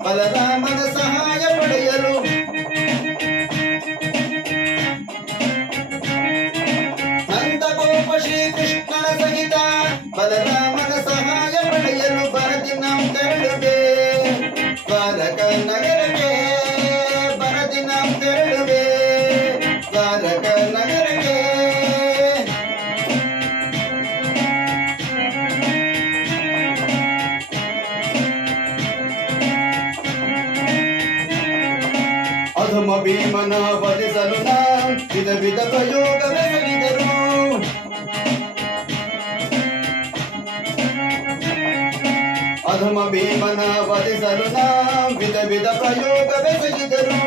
ಬಲರಾಮನ ಸಹಾಯ ಪಡೆಯಲು ನಂದಗೋಪ ಶ್ರೀಕೃಷ್ಣನ ಸಹಿತ ಬಲರಾಮನ ಸಹಾಯ ಪಡೆಯಲು ಬರದಿ ನಾವು ತೆರಳುವೆ ದ್ವಾರಕ ನಗರಕ್ಕೆ ಬರದಿ ನಾವು ತೆರಳುವೆ ದ್ವಾರಕ ನಗರಕ್ಕೆ ಅಧಮ ಭೀಮನ ವಧಿಸಲು ವಿಧ ವಿಧ ಪ್ರಯೋಗವೆಸಗಿದರು ಅಧಮ ಭೀಮನ ವಧಿಸಲು ವಿಧ ವಿಧ ಪ್ರಯೋಗವೆಸಗಿದರು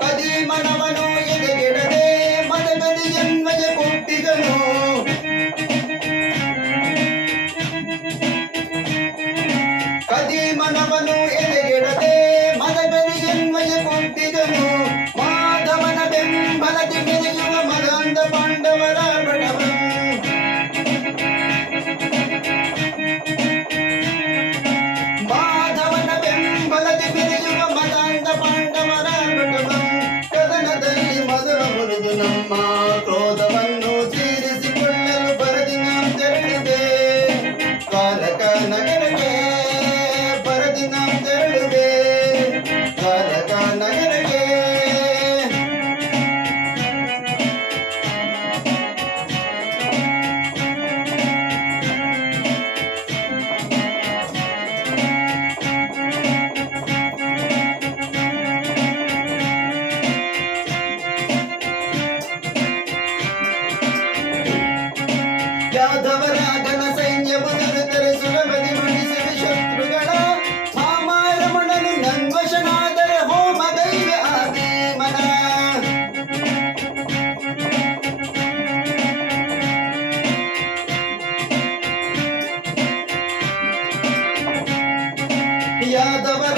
ಕದೀಮನವನು ಎದೆಗಿಡದೆ ಮದಗದಿ ಎನ್ಮಯ ಕೊಟ್ಟಿದನು ಕದೀಮನವನು ಎದೆಗಿಡದೆ ಮದಗದಿ ಎನ್ಮಯ ಕೊಟ್ಟಿದನು ಮಾಧವನ ಬೆಂಬಲದಿ ಮೆರೆಯುವ ಮದಾಂಧ ಪಾಂಡವರ ಬಡವನು ಮಾಧವನ ಬೆಂಬಲದಿ ಮೆರೆಯುವ ಮದಾಂಧ ಪಾಂಡವರ ಬಡವನು ಕದನದಲ್ಲಿ ಮಧುರ ಮುರಿದು ನಮ್ಮ ಕ್ರೋಧವನ್ನು ತೀರಿಸಿಕೊಳ್ಳಲು ಬರದಿ ನಾವು ತೆರಳಿದೆ ದ್ವಾರಕ ನಗರಕ್ಕೆ ಬರದಿ ನಾವು ತೆರಳುವೆ ದ್ವಾರಕ ನಗರಕ್ಕೆ ಯಾದವರ ಘನ ಸೈನ್ಯವು ನುರಿತರೆ ಸುಲಭದಿ ಮುಗಿಸಿದ ಶತ್ರುಗಳ ಮಾಮಾರಮಣನು ನನ್ವಶನಾದರೆ ಹೋಮ ದೈವ ಆಭೀಮನ ಯಾದವರ